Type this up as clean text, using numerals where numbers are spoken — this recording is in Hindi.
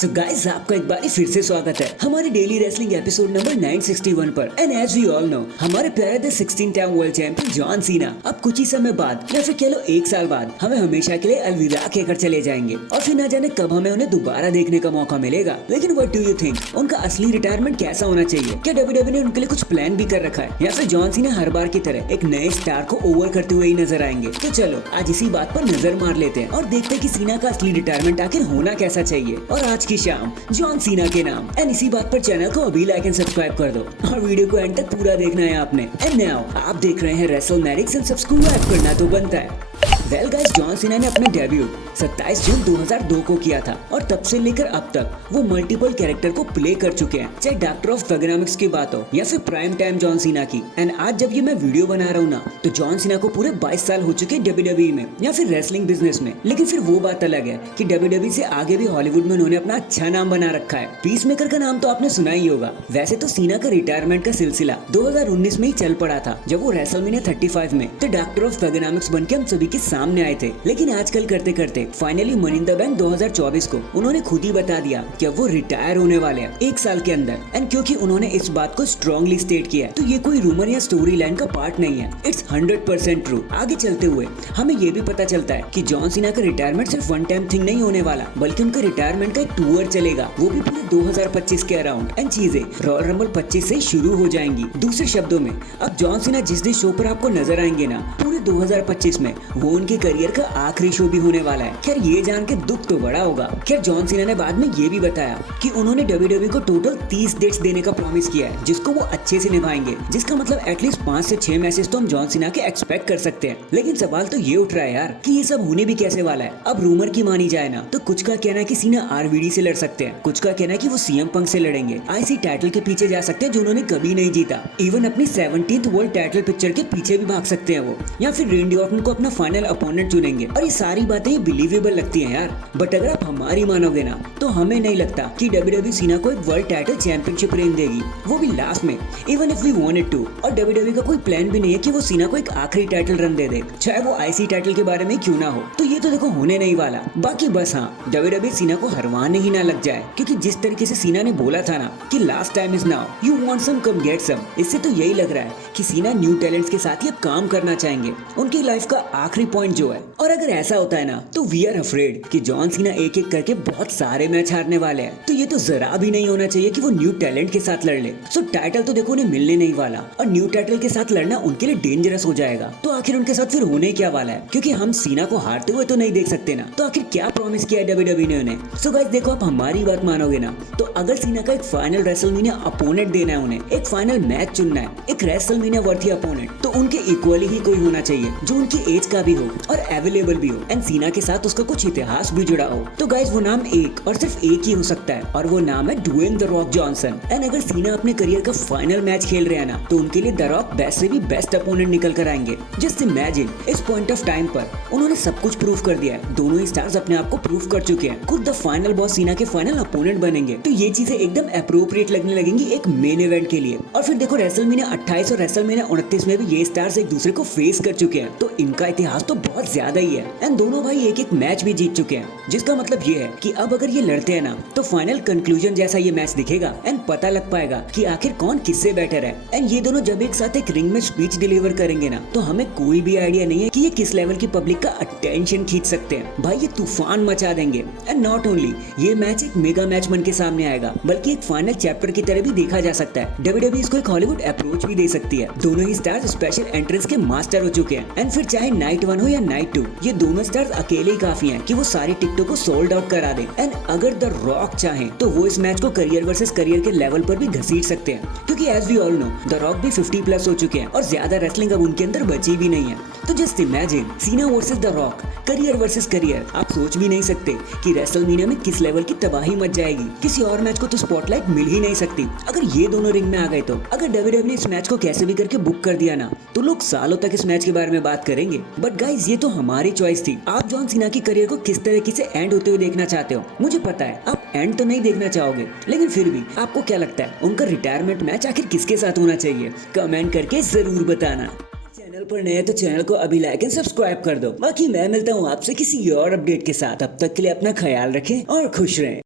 सो गाइस आपका एक बार फिर से स्वागत है हमारे डेली रेसलिंग एपिसोड नंबर 961 पर। And as we all know हमारे प्यारे the 16 time world champion John Cena अब कुछ ही समय बाद या फिर कह लो 1 साल बाद हमें हमेशा के लिए अलविदा कहकर चले जाएंगे और फिर न जाने कब हमें उन्हें दोबारा देखने का मौका मिलेगा। लेकिन व्हाट डू यू थिंक, उनका असली रिटायरमेंट कैसा होना चाहिए? क्या डब्ल्यूडब्ल्यूई ने उनके लिए कुछ प्लान भी कर रखा है या फिर जॉन सीना हर बार की तरह एक नए स्टार को ओवर करते हुए ही नजर आएंगे? तो चलो आज इसी बात पर नजर मार लेते हैं और देखते हैं कि सीना का असली रिटायरमेंट आखिर होना कैसा चाहिए। और आज की शाम जॉन सीना के नाम। एंड इसी बात पर चैनल को अभी लाइक एंड सब्सक्राइब कर दो और वीडियो को एंड तक पूरा देखना है आपने। एंड नाउ आप देख रहे हैं रेसलमैनिक्स एंड सब्सक्राइब करना तो बनता है। वेल गाइस, जॉन सीना ने अपना डेब्यू 27 जून 2002 को किया था और तब से लेकर अब तक वो मल्टीपल कैरेक्टर को प्ले कर चुके हैं, चाहे डॉक्टर ऑफ थगोनॉमिक्स की बात हो या फिर प्राइम टाइम जॉन सीना की। एंड आज जब ये मैं वीडियो बना रहा हूँ ना, तो जॉन सीना को पूरे 22 साल हो चुके डब्ल्यूडब्ल्यूई में या फिर रेसलिंग बिजनेस में। लेकिन फिर वो बात अलग है कि डब्ल्यूडब्ल्यूई से आगे भी हॉलीवुड में उन्होंने अपना अच्छा नाम बना रखा है। पीस मेकर का नाम तो आपने सुना ही होगा। वैसे तो सीना का रिटायरमेंट का सिलसिला 2019 में ही चल पड़ा था, जब वो रेसलमेनिया 35 में द डॉक्टर ऑफ थगोनॉमिक्स बनके हम सभी के सामने आए थे। लेकिन आजकल करते करते finally money in the bank 2024 को उन्होंने खुद ही बता दिया कि अब वो रिटायर होने वाले हैं 1 साल के अंदर। एंड क्योंकि उन्होंने इस बात को स्ट्रांगली स्टेट किया है, तो ये कोई रूमर या स्टोरी लाइन का पार्ट नहीं है, इट्स 100% ट्रू। आगे चलते हुए हमें ये भी पता चलता है कि जॉन सीना का रिटायरमेंट सिर्फ वन टाइम थिंग नहीं होने वाला, बल्कि उनका रिटायरमेंट का एक टूर चलेगा, वो भी पूरे 2025 के अराउंड। एंड चीजें रॉयल रंबल 25 से शुरू हो जाएंगी। दूसरे शब्दों में अब जॉन सीना जिस भी शो पर आपको नजर आएंगे ना, पूरे 2025 में वो उनके करियर का आखिरी शो भी होने वाला है। खैर ये जान के दुख तो बड़ा होगा। खैर जॉन सीना ने बाद में ये भी बताया कि उन्होंने डब्ल्यूडब्ल्यूई को टोटल 30 डेट्स देने का प्रॉमिस किया है, जिसको वो अच्छे से निभाएंगे, जिसका मतलब एटलीस्ट 5 से 6 मैचेस तो हम जॉन सीना के एक्सपेक्ट कर सकते हैं। लेकिन सवाल तो ये उठ रहा है यार कि ये सब होने भी कैसे वाला है। अब रूमर की मानी जाए ना, तो कुछ का कहना है कि सीना आरवीडी से लड़ सकते हैं, कुछ का कहना है कि वो सीएम पंक से लड़ेंगे, आईसी टाइटल के पीछे जा सकते हैं जो उन्होंने कभी नहीं जीता, इवन अपनी 17th वर्ल्ड टाइटल पिक्चर के पीछे भी भाग सकते हैं वो, या फिर रेंडी ऑर्टन को अपना फाइनल अपोनेंट चुनेंगे। और ये सारी बातें बिलीवेबल लगती हैं यार, बट अगर आप हमारी मानोगे ना, तो हमें नहीं लगता कि डब्ल्यूडब्ल्यूई सीना को एक वर्ल्ड टाइटल चैंपियनशिप रेंज देगी, वो भी लास्ट में, even if we wanted to. और डब्ल्यूडब्ल्यूई का कोई प्लान भी नहीं है कि वो सीना को एक आखिरी टाइटल रन दे दे, चाहे वो आईसी टाइटल के बारे में क्यों ना हो। तो ये तो देखो होने नहीं वाला। बाकी बस हाँ, डब्ल्यूडब्ल्यूई सीना को हरवाने ही ना लग जाए, क्योंकि जिस तरीके से सीना ने बोला था ना कि last time is now, you want some come get some, इससे तो यही लग रहा है कि सीना न्यू टैलेंट्स के साथ ही अब काम करना चाहेंगे, उनकी लाइफ का आखिरी पॉइंट जो है। और अगर ऐसा होता है ना, तो वी आर अफ्रेड कि जॉन सीना एक एक करके बहुत सारे मैच हारने वाले हैं। तो ये तो जरा भी नहीं होना चाहिए कि वो न्यू टैलेंट के साथ लड़ ले। सो टाइटल तो देखो उन्हें मिलने नहीं वाला, और न्यू टाइटल के साथ लड़ना उनके लिए डेंजरस हो जाएगा। तो आखिर उनके साथ फिर होने क्या वाला है, क्योंकि हम सीना को हारते हुए तो नहीं देख सकते ना। तो आखिर क्या प्रॉमिस किया है डब्ल्यूडब्ल्यूई ने उन्हें? सो गाइस देखो, आप हमारी बात मानोगे ना, तो अगर सीना का एक फाइनल रेसलमेनिया अपोनेंट देना है, उन्हें एक फाइनल मैच चुनना है, एक रेसलमेनिया वर्थी अपोनेंट, तो उनके इक्वली ही कोई होना चाहिए जो उनकी एज का भी हो और अवेलेबल भी हो, एंड सीना के साथ उसका कुछ इतिहास भी जुड़ा हो। तो गाइस वो नाम एक और सिर्फ एक ही हो सकता है, और वो नाम है Dwayne the Rock Johnson. And अगर सीना अपने करियर का फाइनल मैच खेल रहे हैं ना, तो उनके लिए द रॉक बेस्ट से भी बेस्ट अपोनेंट निकल कर आएंगे। जस्ट इमेजिन, इस पॉइंट ऑफ टाइम पर उन्होंने सब कुछ प्रूव कर दिया है, दोनों ही स्टार्स अपने आप को प्रूव कर चुके हैं, खुद द फाइनल बॉस सीना के फाइनल अपोनेंट बनेंगे। तो ये चीजें एकदम अप्रोप्रिएट लगने लगेंगी एक मेन इवेंट के लिए। और फिर देखो रेसलमेनिया 28 और रेसलमेनिया 29 में भी ये स्टार्स एक दूसरे को फेस कर चुके हैं, तो इनका इतिहास तो बहुत ज्यादा ही है। एंड दोनों भाई एक एक मैच भी जीत चुके हैं, जिसका मतलब ये है कि अब अगर ये लड़ते हैं ना, तो फाइनल कंक्लूजन जैसा ये मैच दिखेगा, एंड पता लग पाएगा कि आखिर कौन किससे बेटर है। एंड ये दोनों जब एक साथ एक रिंग में स्पीच डिलीवर करेंगे ना, तो हमें कोई भी आइडिया नहीं है कि ये किस लेवल की पब्लिक का अटेंशन खींच सकते हैं। भाई ये तूफान मचा देंगे। एंड नॉट ओनली ये मैच एक मेगा मैच बन के सामने आएगा, बल्कि एक फाइनल चैप्टर की तरह भी देखा जा सकता है। डब्ल्यूडब्ल्यूई इसको एक हॉलीवुड अप्रोच भी दे सकती है। दोनों ही स्टार्स स्पेशल एंट्रेंस के मास्टर हो चुके हैं, एंड फिर चाहे नाइट 1 हो या नाइट 2, ये दोनों स्टार्स अकेले ही काफी हैं कि वो सारी टिकटों को सोल्ड आउट करा दे। एंड अगर द रॉक चाहे तो वो इस मैच को करियर वर्सेस करियर के लेवल पर भी घसीट सकते हैं, क्योंकि as we all know the Rock भी 50+ हो चुके हैं और ज्यादा रेसलिंग अब उनके अंदर बची भी नहीं है। तो just imagine Cena versus the rock, career versus career. आप सोच भी नहीं सकते कि रेसलमेनिया में किस लेवल की तबाही मच जाएगी। किसी और मैच को तो स्पॉटलाइट मिल ही नहीं सकती अगर ये दोनों रिंग में आ गए। तो अगर डब्ल्यूडब्ल्यूई इस मैच को कैसे भी करके बुक कर दिया ना, तो लोग सालों तक इस मैच के बारे में बात करेंगे। बट गाइस ये तो हमारी चॉइस थी। आप जॉन सीना की करियर को किस तरीके से एंड होते हुए देखना चाहते हो? मुझे पता है आप एंड तो नहीं देखना चाहोगे, लेकिन फिर भी आपको क्या लगता है उनका रिटायरमेंट मैच आखिर किसके साथ होना चाहिए? कमेंट करके जरूर बताना। चैनल पर नए तो चैनल को अभी लाइक एंड सब्सक्राइब कर दो। बाकी मैं मिलता हूँ आपसे किसी और अपडेट के साथ। अब तक के लिए अपना ख्याल रखें और खुश रहें।